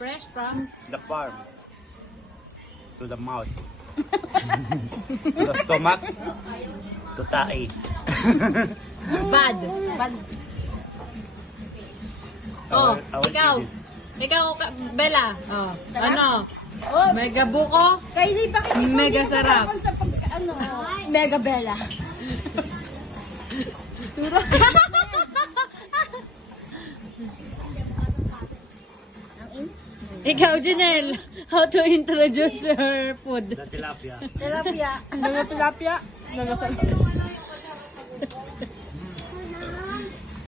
Fresh from? the farm to the mouth. To the stomach. To tae. Bad. Bad. Oh, I will ikaw. eat it. Ikaw, Bella. Oh, ano? Oh, Mega buko. kaya di pa Mega sarap. sa pagka, ano, Mega Bella. Ikaw, Janelle. How to introduce your food? The tilapia. Tilapia. Tilapia.